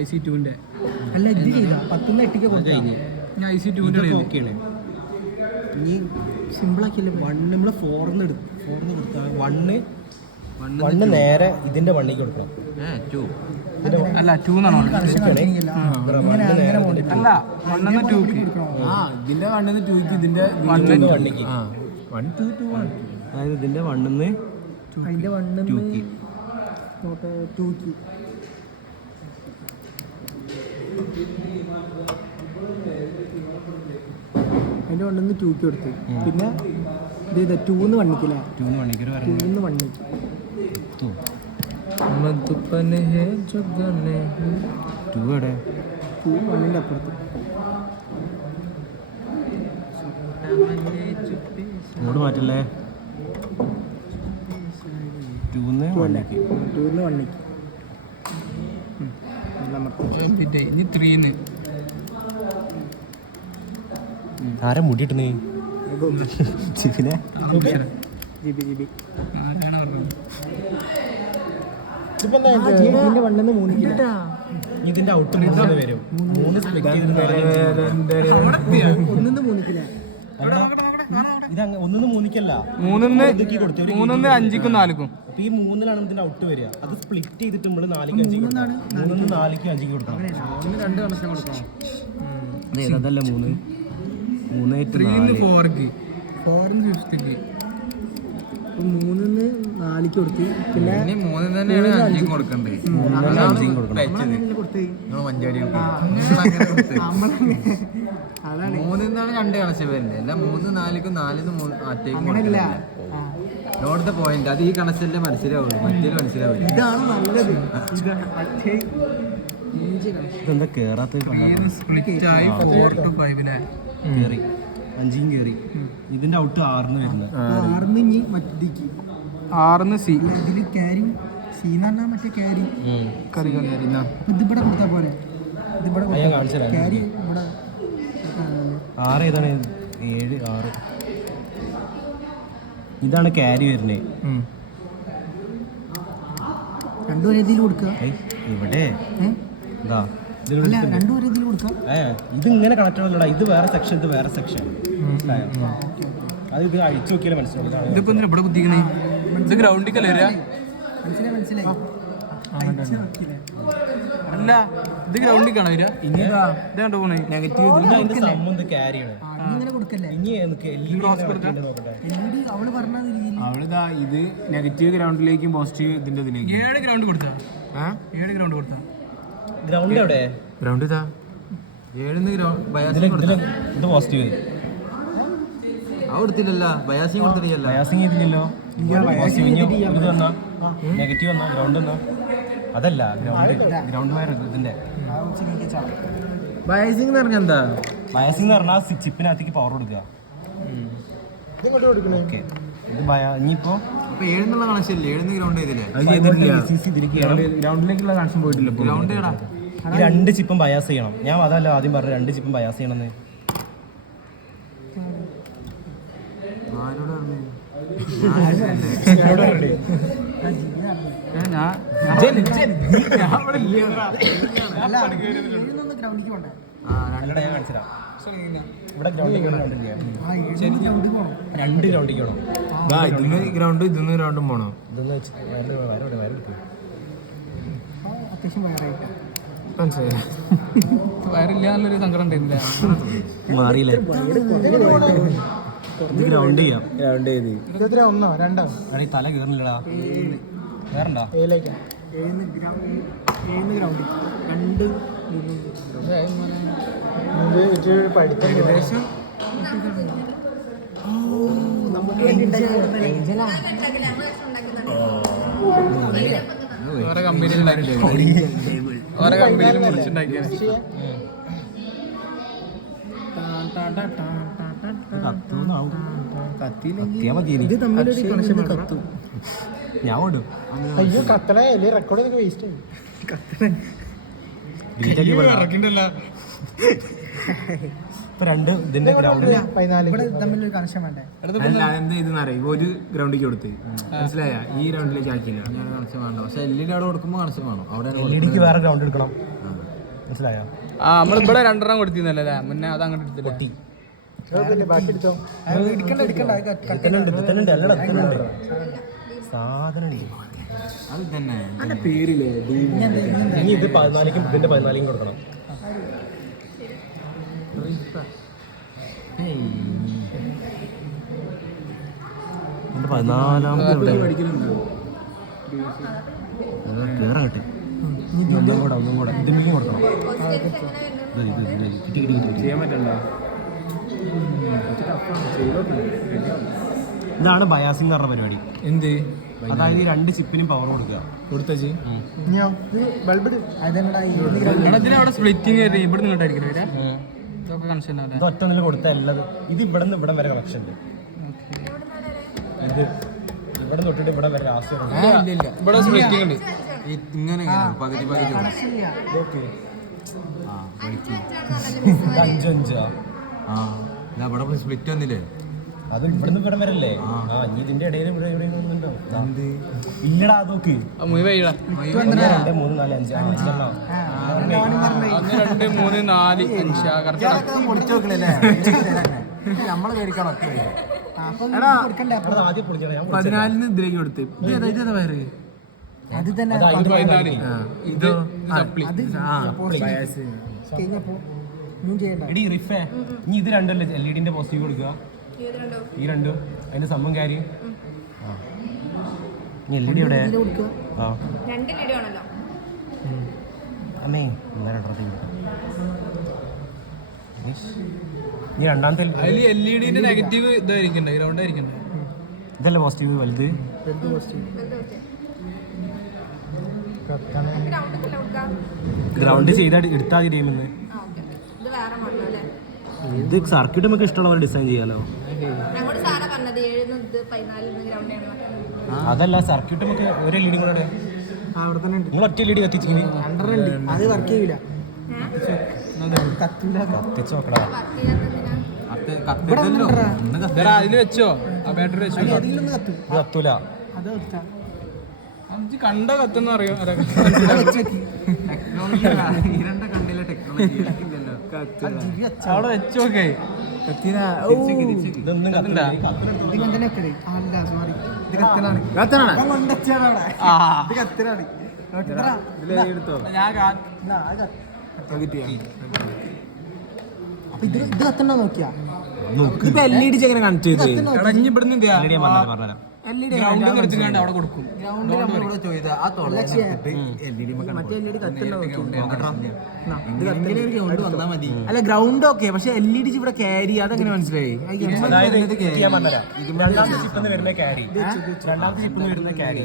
IC2 അല്ല ഇത് ചെയ്ത 10 8 ഞാൻ IC2 ഇനി സിമ്പിളാക്കിയല്ലേ നമ്മള് ഫോറിന്ന് കൊടുത്താൽ വണ്ണ് നേരെ ഇതിന്റെ വണ്ണിക്ക് കൊടുക്കണം. അല്ല 2 എന്നാണോ? അല്ല 1 2 ഇതിന്റെ 1 2 ഇതിന്റെ 1 വണ്ണിക്ക് 1 2 2 1 അതായത് ഇതിന്റെ 1 അതിന്റെ 1 2 അതിന്റെ 1 2 കൊടുത്ത് പിന്നെ ഇത് 2 വണ്ണിക്കില്ല 2 വണ്ണിക്ക് വണ്ണിന്റെ അപ്പുറത്ത് ഇങ്ങോട്ട് മാറ്റല്ലേ 2 വണ്ണിക്ക് ഇനി 3 ആരെ മുടിയിട്ടേ ജിബിനെ ഇതിന്റെ ഔട്ട് വരും 3 സ്പ്ലിറ്റ് ഇത് 1 3-ക്കല്ല 3 5-ക്കും 4-ക്കും. അപ്പൊ ഈ 3-ലാണ് ഇതിന്റെ ഔട്ട് വരിക. അത് സ്പ്ലിറ്റ് ചെയ്തിട്ട് നമ്മള് 4-ക്ക് 5-ക്ക് 4-ക്ക് 5-ക്ക് കൊടുക്കണം. അതല്ല 3 3 4-ക്ക് 4-ന് 5-ക്ക് 3-ന് 4-ക്ക് കൊടുത്ത് പിന്നെ 3 തന്നെയാണ് 5-ക്ക് കൊടുക്കണ്ടേ. 5-ക്ക് കൊടുക്കണം. 3-ന്നാണ് 2 കണക്ഷൻ വരുന്നത്. അല്ല 3 4-ക്കും 4-ന് 3 നോട്ട് പോയിന്റ്. അത് ഈ കണക്ഷനിലെ മനസ്സിലാവുള്ളൂ, മറ്റേ മനസ്സിലാവില്ല. ഇതാണ് നല്ലത്. ഇതെന്താ കേറാത്ത സ്പ്ലിറ്റ് ആയി 4 to 5 കേറി 5-ക്കും കേറി. ഇതിന്റെ ഔട്ട് 6-ന് വരുന്നത്. 6-ന് ഇനി മറ്റേക്ക് 6-ന് സി. ഇതില് ക്യാരി സി എന്ന് പറഞ്ഞാൽ മറ്റേ ക്യാരി കറി ഇതിവിടെ കൊടുത്താൽ പോലെ. ഇതിവിടെ ക്യാരി ഇവിടെ 6 ഏതാണ്? 7 6 ഇതാണ് ക്യാരി വരുന്നത്. രണ്ടു രീതിയിൽ കൊടുക്കുക. ഇവിടെ ഇത് ഇങ്ങനെ കണക്ട് ആവില്ലടാ. ഇത് വേറെ സെക്ഷൻ, ഇത് വേറെ സെക്ഷൻ. അത് ഇത് അഴിച്ചു നോക്കിയാലേ മനസ്സിലാവും. ഇതിപ്പോ ഇവിടെ കുത്തിക്കണേ. ഇത് ഗ്രൗണ്ടിക്കല്ലേ വരിക? അല്ല ഇത് ഗ്രൗണ്ടിക്കാണോ വരിക? ഇനി ഇത് കണ്ടു പോണേ നെഗറ്റീവ്. അവളിതാ ഇത് നെഗറ്റീവ് ഗ്രൗണ്ടിലേക്കും പോസിറ്റീവ് ഇതിന്റെ ഇതിലേക്ക് 7 ഗ്രൗണ്ട് കൊടുത്താ. 7 ഗ്രൗണ്ട് കൊടുത്താ. ഗ്രൗണ്ട് എവിടെ? ഗ്രൗണ്ട് ഇതാ 7-ന് ഇത് പോസിറ്റീവ് കൊടുത്തില്ലല്ലോ. ബയാസിങ് കൊടുത്തില്ലല്ലോ. ബയാസിങ് ചെയ്തില്ലല്ലോ. നെഗറ്റീവ് വന്നാ ഗ്രൗണ്ട് വന്നാ അതല്ല ഗ്രൗണ്ട് വയർ ഇതിന്റെ ബയാസിങ് എന്ന് പറഞ്ഞാൽ എന്താ? ബയാസിങ് എന്ന് പറഞ്ഞാൽ ചിപ്പിനകത്തേക്ക് പവർ കൊടുക്കുക. ഓക്കെ ഇത് ഇനിയിപ്പോ 7-ന്നുള്ള കണക്ഷൻ ഇല്ലേ? 7-ന് ഗ്രൗണ്ട് ചെയ്തില്ലേ? ഗ്രൗണ്ടിലേക്കുള്ള കണക്ഷൻ പോയിട്ടില്ല. ഗ്രൗണ്ട് ഈ 2 ചിപ്പും ബയാസ് ചെയ്യണം. ഞാൻ അതല്ല ആദ്യം പറഞ്ഞു 2 ചിപ്പും ബയാസ് ചെയ്യണമെന്ന്. ഇവിടെ രണ്ട് ഗ്രൗണ്ടിലേക്ക് വേണം. ഇതിന് ഗ്രൗണ്ട് ഇതൊന്ന് ഗ്രൗണ്ടും പോണോ? വയറില്ലാന്നുള്ളൊരു സങ്കടം ഉണ്ടായിരുന്നില്ല. മാറിയില്ലേ? ഇത് ഗ്രൗണ്ട് ചെയ്യാം. ഗ്രൗണ്ട് ചെയ്ത് 1 2 തല കയറുന്നില്ലടാ. വേറെണ്ടാ ഏകദേശം ഓരോ കമ്പനിയിൽ ഓരോ കമ്പനിയിൽ മുറിച്ചുണ്ടാക്കിയ ഞാൻ ഓടും. അയ്യോ കത്തണേ റെക്കോർഡ് വേസ്റ്റ് ഇപ്പൊ രണ്ട് ഇതിന്റെ ഗ്രൗണ്ടിൽ ഇവിടെ തമ്മിലൊരു കണക്ഷൻ വേണ്ടേ? അല്ല എന്ത് ഇതെന്നറിയാം ഒരു ഗ്രൗണ്ടിലേക്ക് കൊടുത്ത് മനസ്സിലായ ഈ ഗ്രൗണ്ടിലേക്ക് ആക്കിയില്ല. കണക്ഷൻ വേണ്ട, പക്ഷെ LED അവിടെ കൊടുക്കുമ്പോൾ കണക്ഷൻ വേണം. അവിടെ LED വേറെ ഗ്രൗണ്ട് എടുക്കണം, മനസ്സിലായോ? നമ്മളിവിടെ 2 കൊടുത്തിരുന്നല്ലേ മുന്നേ, അത് അങ്ങോട്ട് എടുത്തില്ല. ബാക്കി എടുത്തോ. എടുക്കണ്ട എടുക്കണ്ട. സാധനം അത് തന്നെ അതിന്റെ പേരില്ലേ ഇനി ഇത് 14ക്കും ഇതിന്റെ 14ക്കും കൊടുക്കണം. ഇതിന്റെ 14ാമത്തെ പഠിക്കലുണ്ടോ? കേറാൻ കിട്ടി. ഒന്നും കൂടെ ഇതിലേക്ക് കൊടുക്കണം. ചെയ്യാൻ പറ്റണ്ടോ? ഇതാണ് ബയാസിംഗ് എന്ന് പറഞ്ഞ പരിപാടി. എന്ത് അതായത് ഈ 2 ചിപ്പിനും പവർ കൊടുക്കുക. കൊടുത്തച്ച് ബൾബ് അതെന്നടാ ഈ അവിടെ സ്പ്ലിറ്റിങ് ഇവിടെ നിങ്ങോട്ടായിരിക്കും ഇതൊക്കെ കണക്ഷൻ ഉണ്ടാവില്ല. ഇത് ഒറ്റ നില കൊടുത്ത എല്ലാം ഇത് ഇവിടെ നിന്ന് ഇവിടം വരെ കണക്ഷൻ ഉണ്ട്. ഇത് ഇവിടെ തൊട്ടിട്ട് ഇവിടെ വരെ ലാസ്റ്റ് ഇവിടെ സ്പ്ലിറ്റിംഗ് ഉണ്ട്. ഇങ്ങനെ പകുതി പകുതി അഞ്ചാ. ആ ഇവിടെ സ്പ്ലിറ്റ് വന്നില്ലേ? അത് ഇവിടുന്ന് ഇവിടം വരെ അല്ലേ? ഇനി ഇതിന്റെ ഇടയിൽ ഇവിടെ ഇല്ലടാ. നോക്ക് 3 വഴിടാ. 1 2 3 4 5 5 1 2 3 4 5 കറക്റ്റ് പൊളിച്ചു വെക്കണല്ലേ? നമ്മളെ പേടിക്കണം. ആദ്യം പൊളിക്കണം. ഞാൻ 14 ഇതിലേക്ക് കൊടുത്ത് ഇതേതാ പേര്? അത് തന്നെ ഇത് 14 ഇതോ അത് കഴിഞ്ഞപ്പോ നീ ചെയ്യണ്ട. എടി റിഫേ, ഇനി ഇത് രണ്ടല്ലേ LED പോസിറ്റീവ് കൊടുക്കുക. ഈ രണ്ടും അതിന്റെ സംഭവം കാര്യം. LED എവിടെ? ആ അമ്മേ ഈ രണ്ടാമത്തെ അതിൽ LED നെഗറ്റീവ് ഇതായിരിക്കണ്ടേ, ഗ്രൗണ്ട് ആയിരിക്കണ്ടേ? ഇതല്ലേ പോസിറ്റീവ് വലുത്? ഗ്രൗണ്ട് ചെയ്താൽ എടുത്താൽ മതി ടീമിന്ന്. ഇത് സർക്യൂട്ട് നമുക്ക് ഇഷ്ടമുള്ള പോലെ ഡിസൈൻ ചെയ്യാലോ. അതല്ല, സർക്യൂട്ട് നമുക്ക് ഒരു LED കൂടെ അവിടെ തന്നെ ഉണ്ട്. നിങ്ങൾ ഒറ്റ LED കത്തിച്ചിങ്ങനെ അത് വർക്ക് ചെയ്യൂല. കത്തൂല. കത്തിച്ച് നോക്കടാ. അതിൽ വെച്ചോ, ആ ബാറ്ററി വെച്ചോ. അതിലൊന്ന് കത്തും. ഇത് കത്തൂല. അത് വെച്ചാ അഞ്ച് കണ്ട കത്തെന്ന് അറിയോ? ഇരണ്ട കണ്ണിലെ ടെക്നോളജി അവിടെ വെച്ചോക്കെ. ഇതൊന്നും കത്തില്ല. ഇതിങ്ങനെ തന്നെ വെക്കണേ. അല്ല സോറി, ഇത് കത്തനാണ്. ഞാൻ കൊണ്ടുവച്ചതാണ് അവിടെ. ഇത് കത്തനാണ്. എടുത്തോ അപ്പൊ ഇത് കത്തണ്ട നോക്കിയാ ഇപ്പൊ LED എങ്ങനെ കണക്ട് ചെയ്ത് ഇടഞ്ഞ് ഇവിടുന്ന് എന്തിയാ? LED ഞാൻ പറഞ്ഞുതരാം. ഗ്രൗണ്ട് നിർത്തിക്കാണ്ട് അവിടെ കൊടുക്കും. നമ്മളിവിടെ ചോദിച്ചാൽ ആ തൊള്ളയിട്ട് LED മറ്റേ LED കത്തണ്ട വന്നാൽ മതി. അല്ല ഗ്രൗണ്ട് ഓക്കെ, പക്ഷെ LED ഇവിടെ ക്യാരി അതെങ്ങനെ മനസ്സിലായി? അതായത് ഇത് ഞാൻ പറഞ്ഞുതരാം. രണ്ടാമത്തെ ചിപ്പിന്ന് വരുന്ന ക്യാരി, രണ്ടാമത്തെ ചിപ്പിന്ന് വരുന്ന ക്യാരി.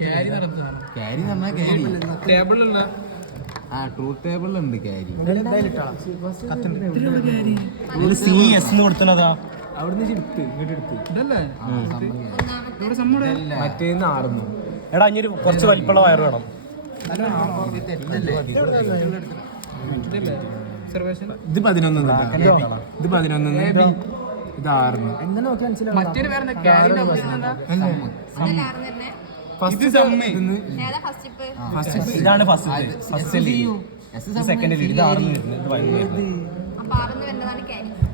ക്യാരി നടത്തുന്നതാണ്. ക്യാരി എന്ന് പറഞ്ഞാൽ ക്യാരി. ടേബിളിലുള്ള ആ ട്രൂത്ത് ടേബിളിലുണ്ട് ക്യാരി. CS എന്ന് കൊടുത്തതാ. അവിടുന്ന് എടുത്ത് ഇങ്ങോട്ട് എടുത്ത് ഇതല്ലേ ഇവിടെ സമ്മടെ മറ്റേന്ന് ആറുന്നു. എടാ ഇനി ഒരു കുറച്ച് വലിപ്പമുള്ള വയർ വേണം. റിസർവേഷൻ. ഇത് 11 ഇത് 11 ഇത് 6 എങ്ങനെ നോക്കി മനസ്സിലാവും. മറ്റൊരു പേരെന്താ? ക്യാരിന്റെ ഓപ്പോസിറ്റ് എന്താ? ഫസ്റ്റ് ഇത് സമ്മ്. ഇതാണ് ഫസ്റ്റ് സെക്കൻഡ് ഇത് 6 ഇത് 11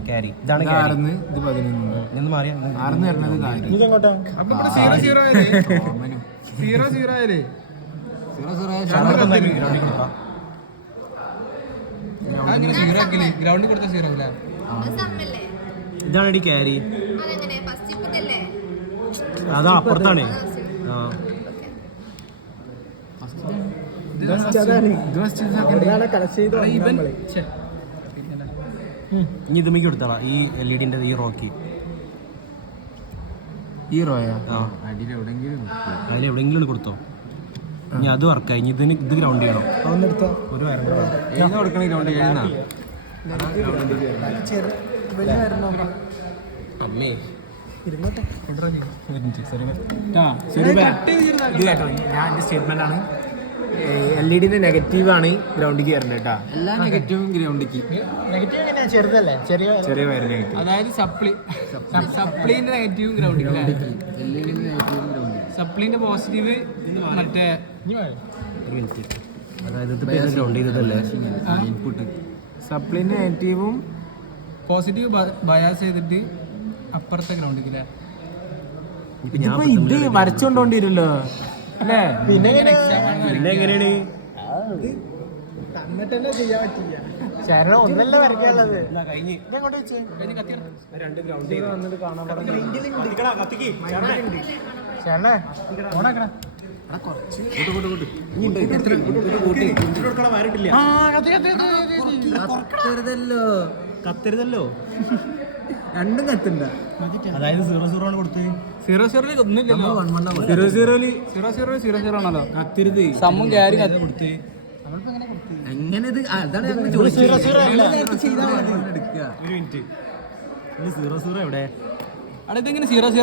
ക്യാരി. ഇതാണ് ക്യാരി. 6 ഇത് 11 നിന്ന് മാറിയ 6 വരുന്നത് കാര്യം. ഇതെങ്ങോട്ടാ? അപ്പൊ ഇവിടെ 0 ആയാലേ 0 ആയാലേ അങ്ങനെ 0 ആക്കില്ലേ? ഗ്രൗണ്ടിൽ കൊടുത്ത 0 അല്ലേ? ഇതാണ് എടി ക്യാരി. അതാ അപ്പുറത്താണ്. ആ ഇവൻ ഇനി ഇതുമ്മക്ക് കൊടുത്താളാ ഈ LED ഈ റോക്കി. ഈ റോയാ ആ അടിയിൽ എവിടെയെങ്കിലും അതിൽ എവിടെയെങ്കിലും കൊടുത്തോ. ഇനി അത് വർക്കായി. ഇനി ഇതിന് ഇത് ഗ്രൗണ്ട് ചെയ്യണം. അതൊന്നെടുത്തോ. ഒരു വയറും എഴുതുന്ന കൊടുക്കണ ഗ്രൗണ്ട് എഴുതുന്ന വലിയ കാര്യം നോക്കാം. അമ്മേ ഇരുന്നോട്ടെ. ശരി ഇത് കേട്ടോ, ഞാൻ എൻ്റെ സ്റ്റേറ്റ്മെന്റ് ആണ്. LED നെഗറ്റീവ് ആണ് ഗ്രൗണ്ടിക്ക് വരേണ്ടത് കേട്ടാ. എല്ലാ നെഗറ്റീവും ഗ്രൗണ്ടിക്ക്. നെഗറ്റീവ് എങ്ങനെയാ? ചെറുതല്ലേ? ചെറിയ വയർ നെഗറ്റീവ്. അതായത് സപ്ലീന്റെ നെഗറ്റീവും ഗ്രൗണ്ടിക്ക് LED നെഗറ്റീവും ഗ്രൗണ്ടിക്ക്. സപ്ലീന്റെ പോസിറ്റീവ് മറ്റേ അതായത് ഗ്രൗണ്ട് ചെയ്തതല്ലേ ഇൻപുട്ട്. സപ്ലിന്റെ നെഗറ്റീവും പോസിറ്റീവ് ബയാസ് ചെയ്തിട്ട് അപ്പുറത്തെ ഗ്രൗണ്ടിക്കില്ല. ഇത് വരച്ചോണ്ടോണ്ടി വരുമല്ലോ അല്ലേ? പിന്നെ എങ്ങനെയാണ് തന്നിട്ടെന്നെ ചെയ്യാൻ പറ്റില്ല. ശരണം ഒന്നല്ലേ വരയ്ക്കാനുള്ളത്. കഴിഞ്ഞ് ഇതെങ്ങോട്ട് വെച്ച്? രണ്ട് ഗ്രൗണ്ട് വന്നിട്ട് കാണാൻ ശരണേ ഓണാക്കണ. കത്തരുതല്ലോ. രണ്ടും കത്തുണ്ട. അതായത് 0-0 ആണ് കൊടുത്ത് 0-0 ഒന്നുമില്ലല്ലോ. 0-0 ആണല്ലോ. കത്തിരുത് സമ്മും ക്യാരി കൊടുത്ത് എങ്ങനെ ഇത് അതാണ് ഞങ്ങൾ ചോദിച്ചത്. ഒരു മിനിറ്റ് 0-0 എവിടെ? അവിടെ ഇതെങ്ങനെ 0-0